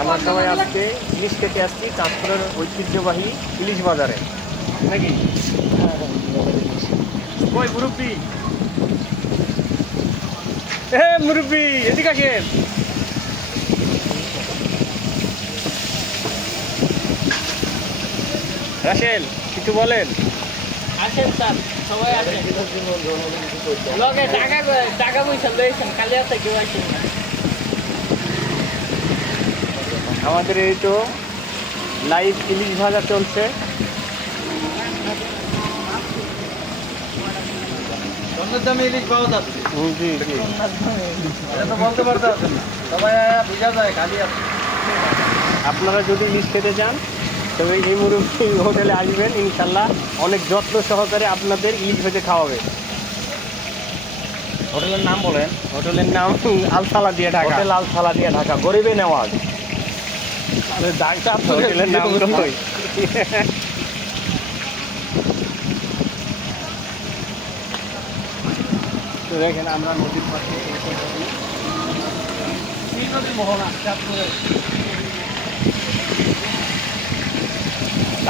আমরা সবাই আজকে ইলিশ খেতে আসছি চাঁদপুরের ঐতিহ্যবাহী ইলিশ বাজারে নাকি? ওই মুরব্বি, মুরব্বি এদিকে আসেন। রাসেল কিছু বলেন। আসেন স্যার, সবাই আসেন। লগে টাকা পয়সা লইছেন, কালি আছে কেউ আসেন না। আমাদের এই তো লাইভ ইলিশ ভাজা চলছে। দামে ইলিশ পাওয়া যাচ্ছে। জি জি, এটা তো বলতে পারতে আছেন না, সবাই বুঝা যায় খালি আছে। আপনারা যদি ইলিশ খেতে চান তবে এই মুরব্বি হোটেলে আসবেন, ইনশাল্লাহ অনেক যত্ন সহকারে আপনাদের ইলিশ ভেজে খাওয়াবে। হোটেলের নাম বলেন। হোটেলের নাম আলসালা দিয়ে ঢাকা। হোটেল আলসালা দিয়ে ঢাকা, গরিবে নেওয়াজ। হোটেলের নাম ওই। তো দেখেন আমরা নদীর পাশে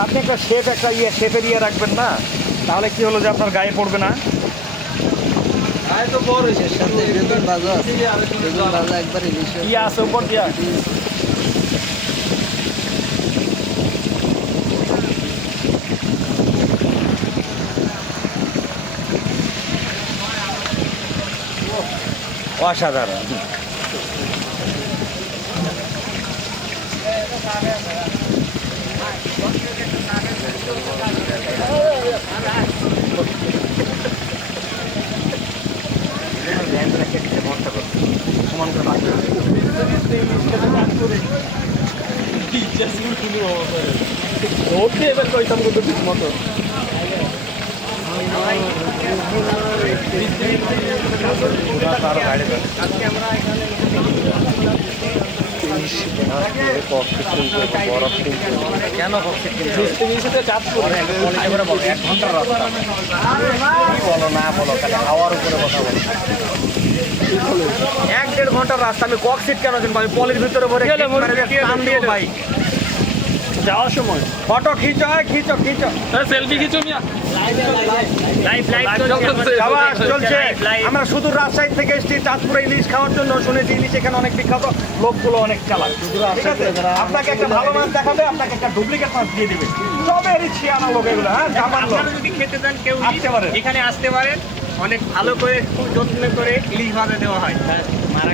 আপনি একটা শেপ শেপের ইয়ে রাখবেন না, তাহলে কি হলো যে আপনার গায়ে পড়বে না। গায়ে তো বড় হয়েছে, সাথে বেগুন ভাজা আছে, বেগুন ভাজা একবার ইলিশ ইয়ে আছে উপর দিয়া। অসাধারণ। এবার কইতাম কিন্তু ঠিক মতো কেন এক ঘন্টার রাস্তা বলো না বলো, তাহলে হাওয়ার উপরে কথা বলো। 1-1.5 ঘন্টার রাস্তা, আমি ককসিট কেন কিনবো? আমি পলির ভিতরে ভরে ভাই যাওয়ার সময় ফটো খিচো, খিচো খিচো, সেলফি খিচো মিয়া। চলছে। আমরা শুধু রাজশাহী থেকে এসেছি চাঁদপুরে ইলিশ খাওয়ার জন্য। শুনেছি ইলিশ এখানে অনেক বিখ্যাত, লোকগুলো অনেক চালাক। ঠিক আছে, আপনাকে একটা ভালো মাছ দেখাবে, আপনাকে একটা ডুপ্লিকেট মাছ দিয়ে দিবে। সবে রিক্সিয়ানা লোক এগুলো। হ্যাঁ, আপনারা যদি খেতে চান কেউ এখানে আসতে পারেন। অনেক ভালো করে খুব যত্ন করে ইলিশ ভাজা দেওয়া হয়। মারা